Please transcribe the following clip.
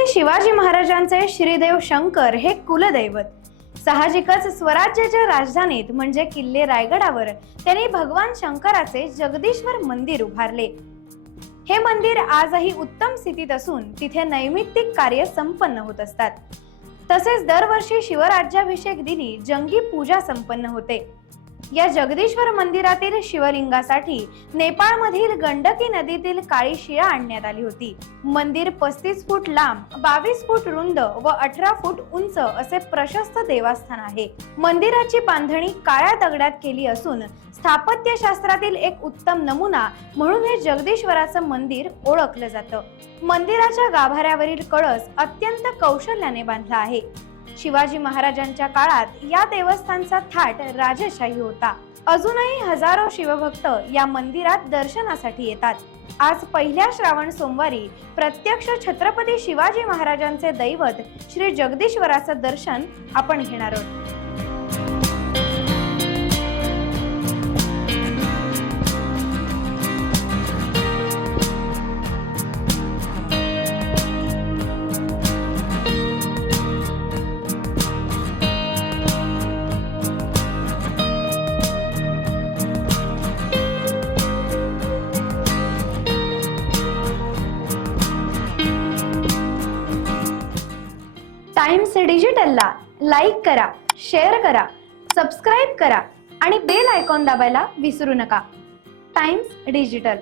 छत्रपती शिवाजी महाराजांचे श्रीदेव शंकर हे कुलदैवत। साहजिकच स्वराज्याच्या राजधानीत म्हणजे किल्ले रायगडावर त्यांनी भगवान शंकराचे जगदीश्वर मंदिर उभारले। हे मंदिर आजही उत्तम स्थितीत असून तिथे नैमित्तिक कार्य संपन्न होत असतात। तसेच दरवर्षी शिवराज्याभिषेक दिनी जंगी पूजा संपन्न होते। या जगदीश्वर मंदिरातील शिवलिंगासाठी नेपाळमधील गंडकी नदीतील काळी शिळा आणण्यात आली होती। मंदिर 35 फूट लांब, 22 फूट रुंद व 18 फूट उंच असे प्रशस्त देवस्थान आहे। मंदिराची बांधणी काळ्या दगडात केली असून स्थापत्यशास्त्रातील एक उत्तम नमुना म्हणून हे जगदीश्वराचं मंदिर ओळखलं जातं। मंदिराच्या गाभाऱ्यावरील कळस अत्यंत कौशल्याने बांधला आहे। शिवाजी महाराजांच्या काळात या देवस्थानचा थाट राजशाही होता। अजूनही हजारो शिवभक्त या मंदिरात दर्शनासाठी येतात। आज पहिल्या श्रावण सोमवारी प्रत्यक्ष छत्रपती शिवाजी महाराजांचे दैवत श्री जगदीश्वराचं दर्शन आपण घेणार आहोत। टाइम्स डिजिटलला लाईक करा, शेअर करा, सबस्क्राईब करा आणि बेल आयकॉन दाबायला विसरू नका। Times digital.